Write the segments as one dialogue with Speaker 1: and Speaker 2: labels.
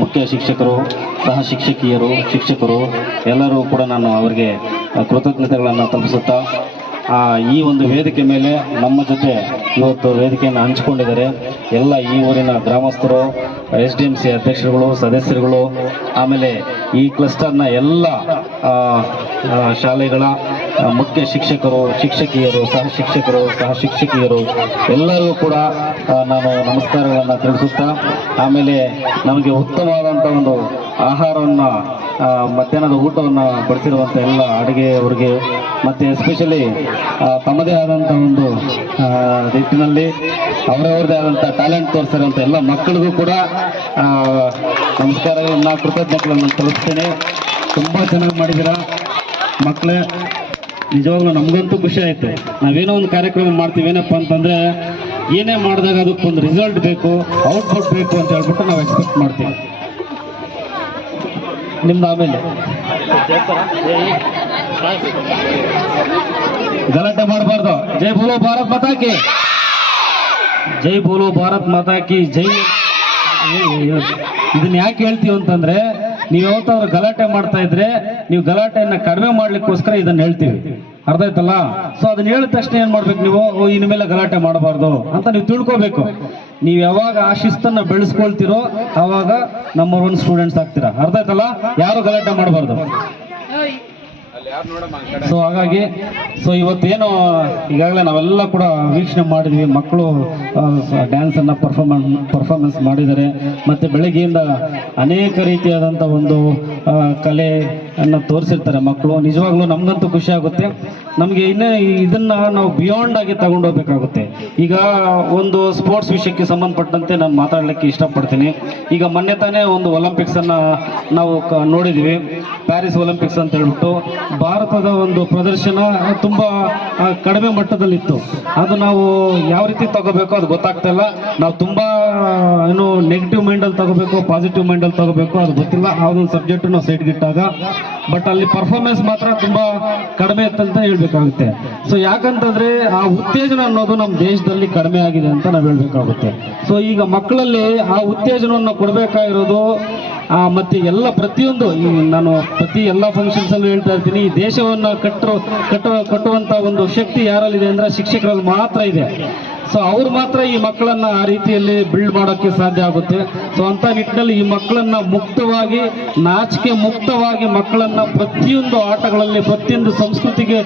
Speaker 1: ಮುಖ್ಯ ಶಿಕ್ಷಕರು, ಸಹ ಶಿಕ್ಷಕಿಯರು, ಶಿಕ್ಷಕರು, ಎಲ್ಲರೂ ಕೂಡ ನಾನು ಅವರಿಗೆ ಕೃತಜ್ಞತೆಗಳನ್ನು ತಲುಪಿಸುತ್ತಾ ಈ ಒಂದು ವೇದಿಕೆ ಮೇಲೆ ನಮ್ಮ ಜೊತೆ ಇವತ್ತು ವೇದಿಕೆಯನ್ನು ಹಂಚಿಕೊಂಡಿದ್ದಾರೆ. ಎಲ್ಲ ಈ ಊರಿನ ಗ್ರಾಮಸ್ಥರು, ಎಸ್ ಡಿ ಎಂ ಸಿ ಅಧ್ಯಕ್ಷರುಗಳು, ಸದಸ್ಯರುಗಳು, ಆಮೇಲೆ ಈ ಕ್ಲಸ್ಟರ್ನ ಎಲ್ಲ ಶಾಲೆಗಳ ಮುಖ್ಯ ಶಿಕ್ಷಕರು, ಶಿಕ್ಷಕಿಯರು, ಸಹ ಶಿಕ್ಷಕರು, ಸಹ ಶಿಕ್ಷಕಿಯರು ಎಲ್ಲರಿಗೂ ಕೂಡ ನಾನು ನಮಸ್ಕಾರಗಳನ್ನು ತಿಳಿಸುತ್ತಾ, ಆಮೇಲೆ ನಮಗೆ ಉತ್ತಮವಾದಂಥ ಒಂದು ಆಹಾರವನ್ನು ಮಧ್ಯಾಹ್ನದ ಊಟವನ್ನು ಬಡಿಸಿರುವಂಥ ಎಲ್ಲ ಅಡುಗೆಯವರಿಗೆ, ಮತ್ತು ಎಸ್ಪೆಷಲಿ ತಮ್ಮದೇ ಆದಂಥ ಒಂದು ರೀತಿಯಲ್ಲಿ ಅವರವರದೇ ಆದಂಥ ಟ್ಯಾಲೆಂಟ್ ತೋರಿಸಿರುವಂಥ ಎಲ್ಲ ಮಕ್ಕಳಿಗೂ ಕೂಡ ನಮಸ್ಕಾರಗಳನ್ನ ಕೃತಜ್ಞತೆಗಳನ್ನು ತಲುಪಿಸ್ತೇನೆ ತುಂಬ ಚೆನ್ನಾಗಿ ಮಾಡಿದ್ದೀರಾ? ಮಕ್ಕಳೇ, ನಿಜವಾಗ್ಲೂ ನಮಗಂತೂ ಖುಷಿ ಆಯಿತು. ನಾವೇನೋ ಒಂದು ಕಾರ್ಯಕ್ರಮ ಮಾಡ್ತೀವಿ. ಏನಪ್ಪ ಅಂತಂದರೆ, ಏನೇ ಮಾಡಿದಾಗ ಅದಕ್ಕೊಂದು ರಿಸಲ್ಟ್ ಬೇಕು ಔಟ್ಪುಟ್ ಬೇಕು ಅಂತ ಹೇಳ್ಬಿಟ್ಟು ನಾವು ಎಕ್ಸ್ಪೆಕ್ಟ್ ಮಾಡ್ತೀವಿ. ನಿಮ್ದು ಆಮೇಲೆ? ಗಲಾಟೆ ಮಾಡಬಾರ್ದು. ಜೈ ಬೋಲೋ ಭಾರತ್ ಮಾತಾಕಿ ಜೈ ಬೋಲೋ ಭಾರತ್ ಮಾತಾಕಿ ಜೈ ಇದನ್ನ ಯಾಕೆ ಹೇಳ್ತೀವಿ ಅಂತಂದ್ರೆ, ನೀವು ಯಾವತ್ತಾದ್ರು ಗಲಾಟೆ ಮಾಡ್ತಾ ಇದ್ರೆ, ನೀವು ಗಲಾಟೆಯನ್ನ ಕಡಿಮೆ ಮಾಡ್ಲಿಕ್ಕೋಸ್ಕರ ಇದನ್ನ ಹೇಳ್ತೀವಿ. ಅರ್ಥ ಆಯ್ತಲ್ಲ? ಸೊ ಅದನ್ನ ಹೇಳಿದ ತಕ್ಷಣ ಏನ್ ಮಾಡ್ಬೇಕು ನೀವು? ಇನ್ಮೇಲೆ ಗಲಾಟೆ ಮಾಡಬಾರ್ದು ಅಂತ ನೀವು ತಿಳ್ಕೊಬೇಕು. ನೀವು ಯಾವಾಗ ಆ ಶಿಸ್ತನ್ನ ಬೆಳೆಸ್ಕೊಳ್ತಿರೋ, ಅವಾಗ ನಂಬರ್ ಒನ್ ಸ್ಟೂಡೆಂಟ್ಸ್ ಆಗ್ತೀರಾ? ಅರ್ಥ ಆಯ್ತಲ್ಲ? ಯಾರು ಗಲಾಟೆ ಮಾಡಬಾರ್ದು? ಸೊ ಹಾಗಾಗಿ ಸೊ ಇವತ್ತೇನು, ಈಗಾಗಲೇ ನಾವೆಲ್ಲ ಕೂಡ ವೀಕ್ಷಣೆ ಮಾಡಿದ್ವಿ. ಮಕ್ಕಳು ಡ್ಯಾನ್ಸ್ ಅನ್ನ ಪರ್ಫಾರ್ಮೆನ್ಸ್ ಪರ್ಫಾರ್ಮೆನ್ಸ್ ಮಾಡಿದ್ದಾರೆ. ಮತ್ತು ಬೆಳಗ್ಗೆಯಿಂದ ಅನೇಕ ರೀತಿಯಾದಂಥ ಒಂದು ಕಲೆಯನ್ನ ತೋರಿಸಿರ್ತಾರೆ ಮಕ್ಕಳು ನಿಜವಾಗ್ಲೂ ನಮ್ಗಂತೂ ಖುಷಿ ಆಗುತ್ತೆ. ನಮಗೆ ಇನ್ನೇ ಇದನ್ನ ನಾವು ಬಿಯಾಂಡ್ ಆಗಿ ತಗೊಂಡೋಗ್ಬೇಕಾಗುತ್ತೆ ಈಗ ಒಂದು ಸ್ಪೋರ್ಟ್ಸ್ ವಿಷಯಕ್ಕೆ ಸಂಬಂಧಪಟ್ಟಂತೆ ನಾನು ಮಾತಾಡಲಿಕ್ಕೆ ಇಷ್ಟಪಡ್ತೀನಿ. ಈಗ ಮೊನ್ನೆ ತಾನೇ ಒಂದು ಒಲಿಂಪಿಕ್ಸ್ ಅನ್ನ ನಾವು ಕ- ನೋಡಿದ್ವಿ. ಪ್ಯಾರಿಸ್ ಒಲಿಂಪಿಕ್ಸ್ ಅಂತ ಹೇಳ್ಬಿಟ್ಟು ಭಾರತದ ಒಂದು ಪ್ರದರ್ಶನ ತುಂಬ ಕಡಿಮೆ ಮಟ್ಟದಲ್ಲಿತ್ತು. ಅದು ನಾವು ಯಾವ ರೀತಿ ತಗೋಬೇಕು ಅದು ಗೊತ್ತಾಗ್ತಾ ಇಲ್ಲ. ನಾವು ತುಂಬಾ ಏನು ನೆಗೆಟಿವ್ ಮೈಂಡಲ್ಲಿ ತಗೋಬೇಕು ಪಾಸಿಟಿವ್ ಮೈಂಡಲ್ಲಿ ತಗೋಬೇಕು ಅದು ಗೊತ್ತಿಲ್ಲ. ಯಾವುದೊಂದು ಸಬ್ಜೆಕ್ಟ್ ನಾವು ಸೈಡ್ಗೆ ಇಟ್ಟಾಗ ಬಟ್ ಅಲ್ಲಿ ಪರ್ಫಾರ್ಮೆನ್ಸ್ ಮಾತ್ರ ತುಂಬಾ ಕಡಿಮೆ ಇತ್ತಂತ ಹೇಳ್ಬೇಕಾಗುತ್ತೆ. ಸೊ ಯಾಕಂತಂದ್ರೆ ಆ ಉತ್ತೇಜನ ಅನ್ನೋದು ನಮ್ಮ ದೇಶದಲ್ಲಿ ಕಡಿಮೆ ಆಗಿದೆ ಅಂತ ನಾವು ಹೇಳ್ಬೇಕಾಗುತ್ತೆ. ಸೊ ಈಗ ಮಕ್ಕಳಲ್ಲಿ ಆ ಉತ್ತೇಜನವನ್ನು ಕೊಡಬೇಕಾಗಿರೋದು ಮತ್ತೆ ಎಲ್ಲ ಪ್ರತಿಯೊಂದು ನಾನು ಪ್ರತಿ ಎಲ್ಲ ಫಂಕ್ಷನ್ಸ್ ಅಲ್ಲೂ ಹೇಳ್ತಾ ಇರ್ತೀನಿ, ಈ ದೇಶವನ್ನು ಕಟ್ಟರು, ಕಟ್ಟ, ಕಟ್ಟುವಂತ ಒಂದು ಶಕ್ತಿ ಯಾರಲ್ಲಿದೆ ಅಂದ್ರೆ ಶಿಕ್ಷಕರಲ್ಲಿ ಮಾತ್ರ ಇದೆ. ಸೊ ಅವ್ರು ಮಾತ್ರ ಈ ಮಕ್ಕಳನ್ನ ಆ ರೀತಿಯಲ್ಲಿ ಬಿಲ್ಡ್ ಮಾಡೋಕ್ಕೆ ಸಾಧ್ಯ ಆಗುತ್ತೆ. ಸೊ ಅಂತ ನಿಟ್ಟಿನಲ್ಲಿ ಈ ಮಕ್ಕಳನ್ನ ಮುಕ್ತವಾಗಿ, ನಾಚಿಕೆ ಮುಕ್ತವಾಗಿ ಮಕ್ಕಳನ್ನ ಪ್ರತಿಯೊಂದು ಆಟಗಳಲ್ಲಿ, ಪ್ರತಿಯೊಂದು ಸಂಸ್ಕೃತಿಗೆ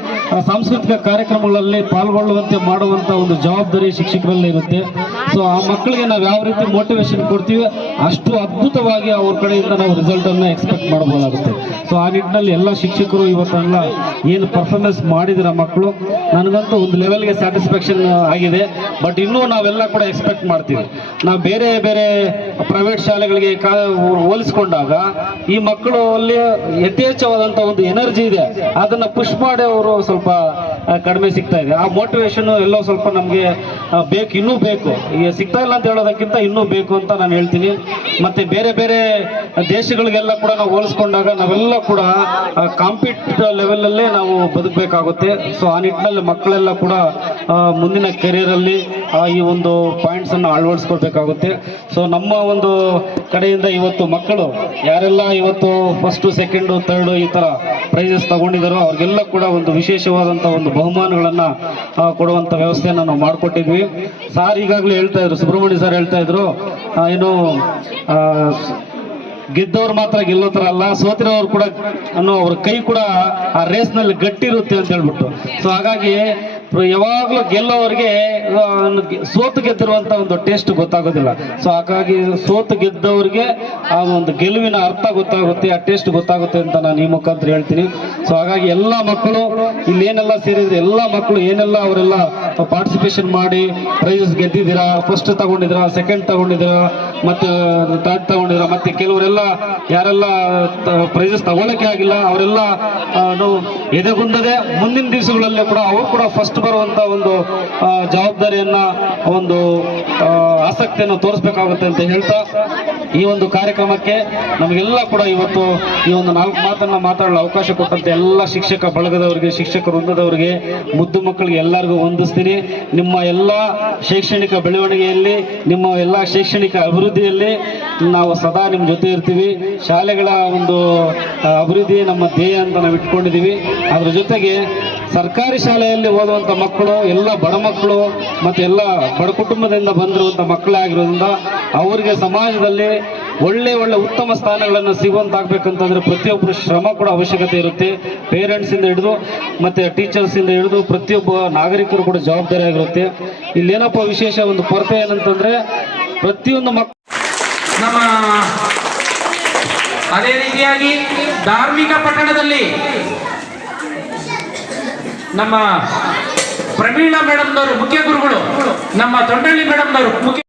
Speaker 1: ಸಾಂಸ್ಕೃತಿಕ ಕಾರ್ಯಕ್ರಮಗಳಲ್ಲಿ ಪಾಲ್ಗೊಳ್ಳುವಂತೆ ಮಾಡುವಂತ ಒಂದು ಜವಾಬ್ದಾರಿ ಶಿಕ್ಷಕರಲ್ಲಿ ಇರುತ್ತೆ. ಸೊ ಆ ಮಕ್ಕಳಿಗೆ ನಾವು ಯಾವ ರೀತಿ ಮೋಟಿವೇಶನ್ ಕೊಡ್ತೀವಿ, ಅಷ್ಟು ಅದ್ಭುತವಾಗಿ ಅವ್ರ ಕಡೆಯಿಂದ ನಾವು ರಿಸಲ್ಟ್ ಅನ್ನ ಎಕ್ಸ್ಪೆಕ್ಟ್ ಮಾಡಬಹುದಾಗುತ್ತೆ. ಸೊ ಆ ನಿಟ್ಟಿನಲ್ಲಿ ಎಲ್ಲ ಶಿಕ್ಷಕರು ಇವತ್ತೆಲ್ಲ ಏನು ಪರ್ಫಾರ್ಮೆನ್ಸ್ ಮಾಡಿದಿರ ಮಕ್ಕಳು? ನನಗಂತೂ ಒಂದು ಲೆವೆಲ್ಗೆ ಸ್ಯಾಟಿಸ್ಫ್ಯಾಕ್ಷನ್ ಆಗಿದೆ. ಬಟ್ ಇನ್ನೂ ನಾವೆಲ್ಲ ಕೂಡ ಎಕ್ಸ್ಪೆಕ್ಟ್ ಮಾಡ್ತೀವಿ. ನಾವು ಬೇರೆ ಬೇರೆ ಪ್ರೈವೇಟ್ ಶಾಲೆಗಳಿಗೆ ಕಾ, ಹೋಲಿಸ್ಕೊಂಡಾಗ ಈ ಮಕ್ಕಳು ಅಲ್ಲಿ ಯಥೇಚ್ಛವಾದಂಥ ಒಂದು ಎನರ್ಜಿ ಇದೆ. ಅದನ್ನ ಪುಷ್ ಮಾಡಿ ಅವರು ಸ್ವಲ್ಪ ಕಡಿಮೆ ಸಿಗ್ತಾ ಇದೆ. ಆ ಮೋಟಿವೇಶನ್ ಎಲ್ಲೋ ಸ್ವಲ್ಪ ನಮಗೆ ಬೇಕು, ಇನ್ನೂ ಬೇಕು. ಈಗ ಸಿಗ್ತಾ ಇಲ್ಲ ಅಂತ ಹೇಳೋದಕ್ಕಿಂತ ಇನ್ನೂ ಬೇಕು ಅಂತ ನಾನು ಹೇಳ್ತೀನಿ. ಮತ್ತೆ ಬೇರೆ ಬೇರೆ ದೇಶಗಳಿಗೆಲ್ಲ ಕೂಡ ನಾವು ಹೋಲಿಸ್ಕೊಂಡಾಗ ನಾವೆಲ್ಲ ಕೂಡ ಕಾಂಪಿಟ್ ಲೆವೆಲಲ್ಲೇ ನಾವು ಬದುಕಬೇಕಾಗುತ್ತೆ. ಸೊ ಆ ನಿಟ್ಟಿನಲ್ಲಿ ಮಕ್ಕಳೆಲ್ಲ ಕೂಡ ಮುಂದಿನ ಕೆರಿಯರಲ್ಲಿ ಈ ಒಂದು ಪಾಯಿಂಟ್ಸನ್ನು ಅಳವಡಿಸ್ಕೊಳ್ಬೇಕಾಗುತ್ತೆ. ಸೊ ನಮ್ಮ ಒಂದು ಕಡೆಯಿಂದ ಇವತ್ತು ಮಕ್ಕಳು, ಯಾರೆಲ್ಲ ಇವತ್ತು ಫಸ್ಟು ಸೆಕೆಂಡು ಥರ್ಡು ಈ ಥರ ಪ್ರೈಸಸ್ ತಗೊಂಡಿದ್ದಾರೋ ಅವ್ರಿಗೆಲ್ಲ ಕೂಡ ಒಂದು ವಿಶೇಷವಾದಂಥ ಒಂದು ಬಹುಮಾನಗಳನ್ನು ಕೊಡುವಂಥ ವ್ಯವಸ್ಥೆಯನ್ನು ನಾವು ಮಾಡಿಕೊಟ್ಟಿದ್ವಿ. ಸಾರ್ ಈಗಾಗಲೇ ಹೇಳ್ತಾ ಇದ್ರು, ಸುಬ್ರಹ್ಮಣ್ಯ ಸರ್ ಹೇಳ್ತಾ ಇದ್ರು ಏನು ಗೆದ್ದವ್ರು ಮಾತ್ರ ಗೆಲ್ಲೋ ಥರ ಅಲ್ಲ, ಸೋತಿರೋರು ಕೂಡ, ಅನ್ನೋ ಅವ್ರ ಕೈ ಕೂಡ ಆ ರೇಸ್ನಲ್ಲಿ ಗಟ್ಟಿರುತ್ತೆ ಅಂತ ಹೇಳ್ಬಿಟ್ಟು. ಸೊ ಹಾಗಾಗಿ ಯಾವಾಗ್ಲೂ ಗೆಲ್ಲೋರಿಗೆ ಸೋತು ಗೆದ್ದಿರುವಂತ ಒಂದು ಟೇಸ್ಟ್ ಗೊತ್ತಾಗೋದಿಲ್ಲ. ಸೊ ಹಾಗಾಗಿ ಸೋತು ಗೆದ್ದವ್ರಿಗೆ ಆ ಒಂದು ಗೆಲುವಿನ ಅರ್ಥ ಗೊತ್ತಾಗುತ್ತೆ, ಆ ಟೇಸ್ಟ್ ಗೊತ್ತಾಗುತ್ತೆ ಅಂತ ನಾನು ಈ ಮುಖಾಂತರ ಹೇಳ್ತೀನಿ. ಸೊ ಹಾಗಾಗಿ ಎಲ್ಲ ಮಕ್ಕಳು, ಇಲ್ಲೇನೆಲ್ಲ ಸೇರಿದ್ರೆ ಎಲ್ಲ ಮಕ್ಕಳು ಏನೆಲ್ಲ ಅವರೆಲ್ಲ ಪಾರ್ಟಿಸಿಪೇಷನ್ ಮಾಡಿ ಪ್ರೈಸಸ್ ಗೆದ್ದಿದ್ದೀರಾ ಫಸ್ಟ್ ತಗೊಂಡಿದ್ದೀರಾ ಸೆಕೆಂಡ್ ತಗೊಂಡಿದ್ದೀರಾ, ಮತ್ತೆ ಥರ್ಡ್ ತಗೊಂಡಿದ್ದೀರಾ, ಮತ್ತೆ ಕೆಲವರೆಲ್ಲ ಯಾರೆಲ್ಲ ಪ್ರೈಸಸ್ ತಗೊಳಕ್ಕೆ ಆಗಿಲ್ಲ, ಅವರೆಲ್ಲ ಎದೆಗುಂದದೆ ಮುಂದಿನ ದಿವಸಗಳಲ್ಲೇ ಕೂಡ ಅವರು ಕೂಡ ಫಸ್ಟ್ ಬರುವಂತ ಒಂದು ಜವಾಬ್ದಾರಿಯನ್ನ, ಒಂದು ಆಸಕ್ತಿಯನ್ನು ತೋರಿಸ್ಬೇಕಾಗುತ್ತೆ ಅಂತ ಹೇಳ್ತಾ, ಈ ಒಂದು ಕಾರ್ಯಕ್ರಮಕ್ಕೆ ನಮಗೆಲ್ಲ ಕೂಡ ಇವತ್ತು ಈ ಒಂದು ನಾಲ್ಕು ಮಾತನ್ನ ಮಾತಾಡಲು ಅವಕಾಶ ಕೊಟ್ಟಂತೆ ಎಲ್ಲ ಶಿಕ್ಷಕ ಬಳಗದವರಿಗೆ, ಶಿಕ್ಷಕ ವೃಂದದವರಿಗೆ, ಮುದ್ದು ಮಕ್ಕಳಿಗೆ ಎಲ್ಲರಿಗೂ ವಂದಿಸ್ತೀನಿ. ನಿಮ್ಮ ಎಲ್ಲ ಶೈಕ್ಷಣಿಕ ಬೆಳವಣಿಗೆಯಲ್ಲಿ, ನಿಮ್ಮ ಎಲ್ಲ ಶೈಕ್ಷಣಿಕ ಅಭಿವೃದ್ಧಿಯಲ್ಲಿ ನಾವು ಸದಾ ನಿಮ್ಮ ಜೊತೆ ಇರ್ತೀವಿ. ಶಾಲೆಗಳ ಒಂದು ಅಭಿವೃದ್ಧಿ ನಮ್ಮ ಧ್ಯೇಯ ಅಂತ ನಾವು ಇಟ್ಕೊಂಡಿದ್ದೀವಿ ಅದರ ಜೊತೆಗೆ ಸರ್ಕಾರಿ ಶಾಲೆಯಲ್ಲಿ ಓದುವಂಥ ಮಕ್ಕಳು, ಎಲ್ಲ ಬಡ ಮಕ್ಕಳು ಮತ್ತು ಎಲ್ಲ ಬಡ ಕುಟುಂಬದಿಂದ ಬಂದಿರುವಂಥ ಮಕ್ಕಳೇ ಆಗಿರೋದ್ರಿಂದ ಅವರಿಗೆ ಸಮಾಜದಲ್ಲಿ ಒಳ್ಳೆ ಒಳ್ಳೆ ಉತ್ತಮ ಸ್ಥಾನಗಳನ್ನು ಸಿಗುವಂತಾಗಬೇಕಂತಂದ್ರೆ ಪ್ರತಿಯೊಬ್ಬರು ಶ್ರಮ ಕೂಡ ಅವಶ್ಯಕತೆ ಇರುತ್ತೆ. ಪೇರೆಂಟ್ಸಿಂದ ಹಿಡಿದು ಮತ್ತು ಟೀಚರ್ಸಿಂದ ಹಿಡಿದು ಪ್ರತಿಯೊಬ್ಬ ನಾಗರಿಕರು ಕೂಡ ಜವಾಬ್ದಾರಿ ಆಗಿರುತ್ತೆ. ಇಲ್ಲೇನಪ್ಪ ವಿಶೇಷ ಒಂದು ಕೊರತೆ ಏನಂತಂದ್ರೆ ಪ್ರತಿಯೊಂದು ಮಕ್ಕಳು
Speaker 2: ನಮ್ಮ ಅದೇ ರೀತಿಯಾಗಿ ಧಾರ್ಮಿಕ ಪಟ್ಟಣದಲ್ಲಿ ನಮ್ಮ ಪ್ರವೀಣ ಮೇಡಮ್ನವರು ಮುಖ್ಯ ಗುರುಗಳು ನಮ್ಮ ತೊಂಡಳ್ಳಿ ಮೇಡಮ್ನವರು ಮುಖ್ಯ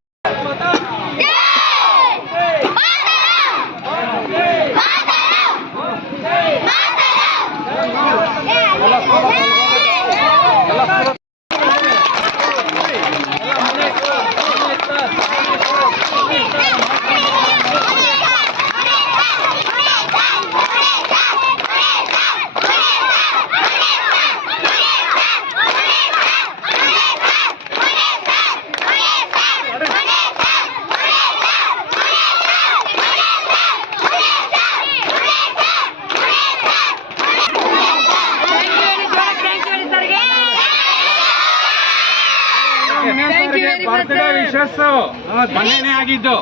Speaker 3: ಮೊನ್ನೆನೇ ಆಗಿದ್ದು.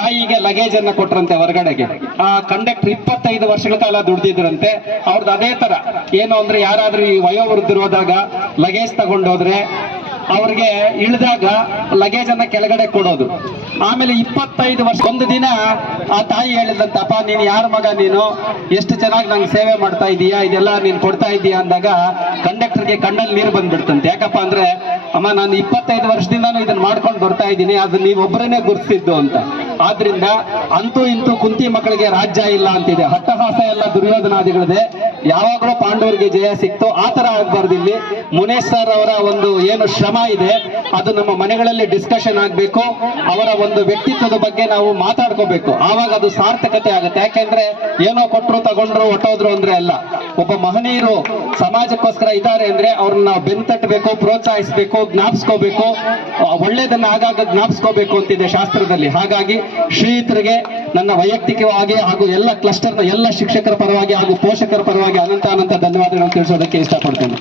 Speaker 4: ತಾಯಿಗೆ ಲಗೇಜ್ ಅನ್ನ ಕೊಟ್ರಂತೆ ಹೊರಗಡೆಗೆ. ಆ ಕಂಡಕ್ಟರ್ ಇಪ್ಪತ್ತೈದು ವರ್ಷಗಳ ಕಾಲ ದುಡ್ದಿದ್ರಂತೆ. ಅವ್ರದ್ದು ಅದೇ ತರ ಏನು ಅಂದ್ರೆ ಯಾರಾದ್ರೂ ಈ ವಯೋವೃದ್ಧರು ಹೋದಾಗ ಲಗೇಜ್ ತಗೊಂಡೋದ್ರೆ ಅವ್ರಿಗೆ ಇಳಿದಾಗ ಲಗೇಜ್ ಅನ್ನ ಕೆಳಗಡೆ ಕೊಡೋದು. ಆಮೇಲೆ ಇಪ್ಪತ್ತೈದು ವರ್ಷ, ಒಂದು ದಿನ ಆ ತಾಯಿ ಹೇಳಿದಂತಪ್ಪ ನೀನು ಯಾರ ಮಗ ನೀನು? ಎಷ್ಟು ಚೆನ್ನಾಗಿ ನಂಗೆ ಸೇವೆ ಮಾಡ್ತಾ ಇದೀಯಾ? ಇದೆಲ್ಲ ನೀನು ಕೊಡ್ತಾ ಇದೀಯಾ? ಅಂದಾಗ ಕಂಡಕ್ಟರ್ಗೆ ಕಣ್ಣಲ್ಲಿ ನೀರು ಬಂದ್ಬಿಡ್ತಂತೆ. ಯಾಕಪ್ಪ ಅಂದ್ರೆ, ಅಮ್ಮ, ನಾನು ಇಪ್ಪತ್ತೈದು ವರ್ಷದಿಂದಾನು ಇದನ್ನ ಮಾಡ್ಕೊಂಡು ಬರ್ತಾ ಇದ್ದೀನಿ ಅದು ನೀವೊಬ್ಬರನ್ನೇ ಗುರುತಿಸಿದ್ದು ಅಂತ. ಆದ್ರಿಂದ ಅಂತೂ ಇಂತೂ ಕುಂತಿ ಮಕ್ಕಳಿಗೆ ರಾಜ್ಯ ಇಲ್ಲ ಅಂತಿದೆ. ಹಟ್ಟಹಾಸ ಎಲ್ಲ ದುರ್ಯೋಧನಾದಿಗಳಿದೆ. ಯಾವಾಗಲೂ ಪಾಂಡವರಿಗೆ ಜಯ ಸಿಕ್ತು. ಆ ತರ ಆಗ್ಬಾರ್ದು ಇಲ್ಲಿ. ಮುನೇಶ್ ಸರ್ ಅವರ ಒಂದು ಏನು ಶ್ರಮ ಇದೆ, ಅದು ನಮ್ಮ ಮನೆಗಳಲ್ಲಿ ಡಿಸ್ಕಷನ್ ಆಗ್ಬೇಕು. ಅವರ ಒಂದು ವ್ಯಕ್ತಿತ್ವದ ಬಗ್ಗೆ ನಾವು ಮಾತಾಡ್ಕೋಬೇಕು. ಆವಾಗ ಅದು ಸಾರ್ಥಕತೆ ಆಗುತ್ತೆ. ಯಾಕೆಂದ್ರೆ ಏನೋ ಕೊಟ್ಟರು ತಗೊಂಡ್ರು, ಹೊಟ್ಟೋದ್ರು ಅಂದ್ರೆ ಅಲ್ಲ. ಒಬ್ಬ ಮಹನೀಯರು ಸಮಾಜಕ್ಕೋಸ್ಕರ ಇದ್ದಾರೆ ಅಂದ್ರೆ ಅವ್ರನ್ನ ನಾವು ಬೆಂತಟ್ಟಬೇಕು, ಪ್ರೋತ್ಸಾಹಿಸಬೇಕು, ಜ್ಞಾಪಿಸ್ಕೋಬೇಕು. ಒಳ್ಳೇದನ್ನ ಆಗಾಗ ಜ್ಞಾಪಿಸ್ಕೋಬೇಕು ಅಂತಿದೆ ಶಾಸ್ತ್ರದಲ್ಲಿ. ಹಾಗಾಗಿ ಶ್ರೀಯುತರಿಗೆ ನನ್ನ ವೈಯಕ್ತಿಕವಾಗಿ ಹಾಗೂ ಎಲ್ಲ ಕ್ಲಸ್ಟರ್ನ ಎಲ್ಲ ಶಿಕ್ಷಕರ ಪರವಾಗಿ ಹಾಗೂ ಪೋಷಕರ ಪರವಾಗಿ ಅನಂತ ಅನಂತ ಧನ್ಯವಾದಗಳನ್ನು ತಿಳಿಸೋದಕ್ಕೆ ಇಷ್ಟಪಡ್ತೇನೆ.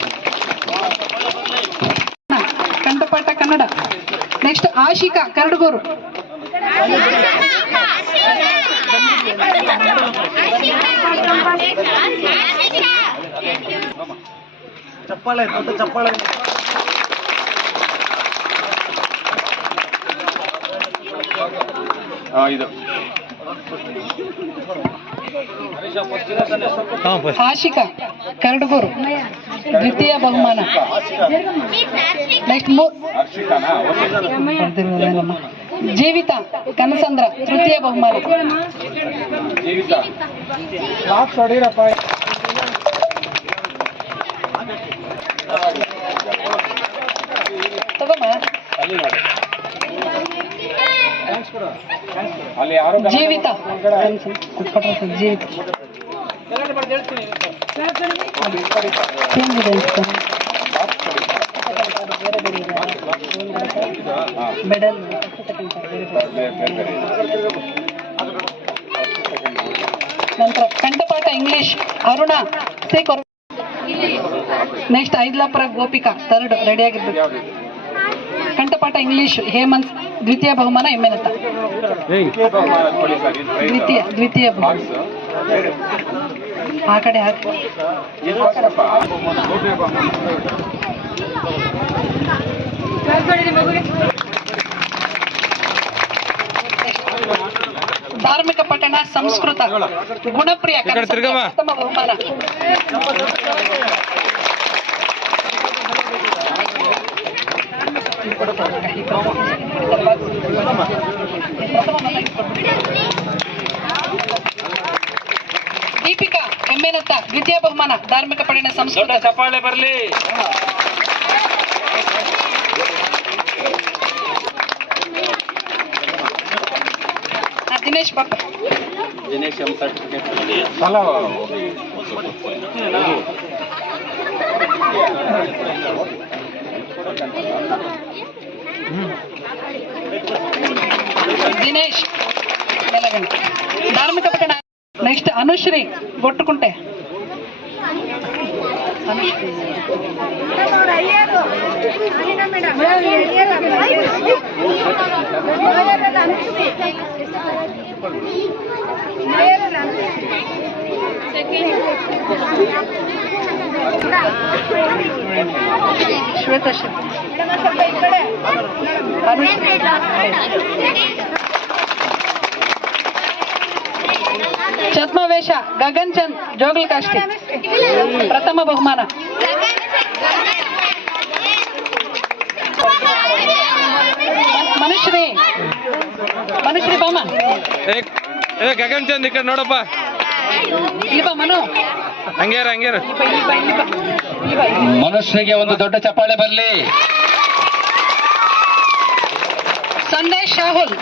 Speaker 5: ಕಂಠಪಾಠ ಕನ್ನಡ. ನೆಕ್ಸ್ಟ್ ಆಶಿಕಾ ಕರಡಗೂರು. ಆಶಿಕಾ ಕರಡಗೂರು ದ್ವಿತೀಯ ಬಹುಮಾನ. ನೆಕ್ಸ್ಟ್ ಜೀವಿತ ಕನಸಂದ್ರ ತೃತೀಯ ಬಹುಮಾನ. ತಗೋಮ. ಜೀವಿತ ಜೀವಿತ. ನಂತರ ಕಂಠಪಾಠ English Aruna next Aidlapura Gopika third ready ಆಗಿರ್ಬೇಕು. ಕಂಠಪಾಠ ಇಂಗ್ಲಿಷ್ ಹೇಮಂತ್ ದ್ವಿತೀಯ ಬಹುಮಾನ ಎಮ್ಮೆನತ್ತ. ದ್ವಿತೀಯ ದ್ವಿತೀಯ ಬಹುಮಾನ. ಆ ಕಡೆ ಹಾಕಿ. ಧಾರ್ಮಿಕ ಪಠಣ ಸಂಸ್ಕೃತ ಗುಣಪ್ರಿಯ दीपिका एमएन
Speaker 3: द्वितीय बहुमान
Speaker 5: धार्मिक पड़ने संस्कृत चपाड़े बर दिनेश पापा దినేష్. ధార్మిక నెక్స్ట్ అనుశ్రీ కొట్టుకుంటే. శ్వేత శక్తి ಛದ್ಮವೇಷ ಗಗನ್ ಚಂದ್ ಜೋಗಲ್ ಕಾಷ್ಟಿ ಪ್ರಥಮ ಬಹುಮಾನ ಮನುಶ್ರೀ ಮನುಶ್ರೀ ಬಾಮ
Speaker 3: ಏ ಏ ಗಗನ್ ಚಂದ್ ಈ ಕಡೆ ನೋಡಪ್ಪ
Speaker 5: ಇಲ್ಲಿ ಬಾ ಮನು
Speaker 3: ಹಂಗೇರ
Speaker 5: ಇಲ್ಲಿ.
Speaker 4: ಮನುಷ್ಯರಿಗೆ ಒಂದು ದೊಡ್ಡ ಚಪ್ಪಾಳೆ ಬರಲಿ
Speaker 5: ಸಂದೇಶ್ ರಾಹುಲ್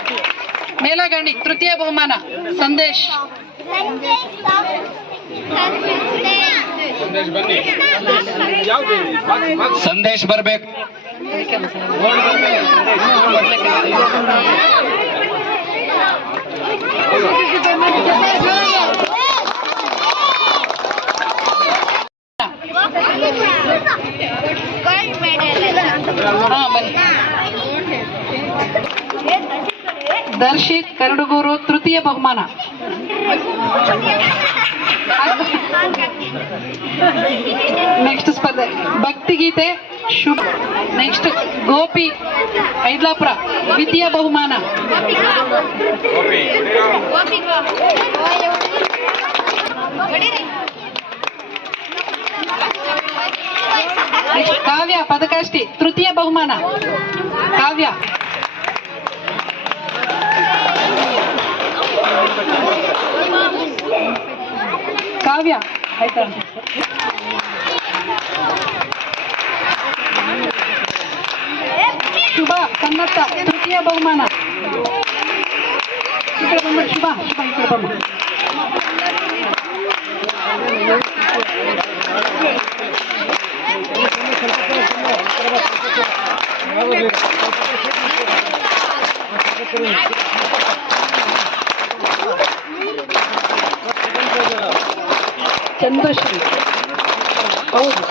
Speaker 5: ಮೇಲಗಂಡಿ ತೃತೀಯ ಬಹುಮಾನ. ಸಂದೇಶ್.
Speaker 4: ಸಂದೇಶ್ ಬರ್ಬೇಕು.
Speaker 5: ದರ್ಶಿತ್ ಕರಡುಗೂರು ತೃತೀಯ ಬಹುಮಾನ. ನೆಕ್ಸ್ಟ್ ಸ್ಪರ್ಧೆ. ಭಕ್ತಿಗೀತೆ ಶುಭ. ನೆಕ್ಸ್ಟ್ ಗೋಪಿ ಐದ್ಲಾಪುರ ದ್ವಿತೀಯ ಬಹುಮಾನ. ಕಾವ್ಯ ಪದಕಾಷ್ಟಿ ತೃತೀಯ ಬಹುಮಾನ. ಕಾವ್ಯ. ಕಾವ್ಯ. ಆಯ್ತಾ ಶುಭ ತೃತೀಯ ಬಹುಮಾನ. ಶುಭ ಶುಭ. ಚಂದ್ರಶ್ರೀ ಹೌದು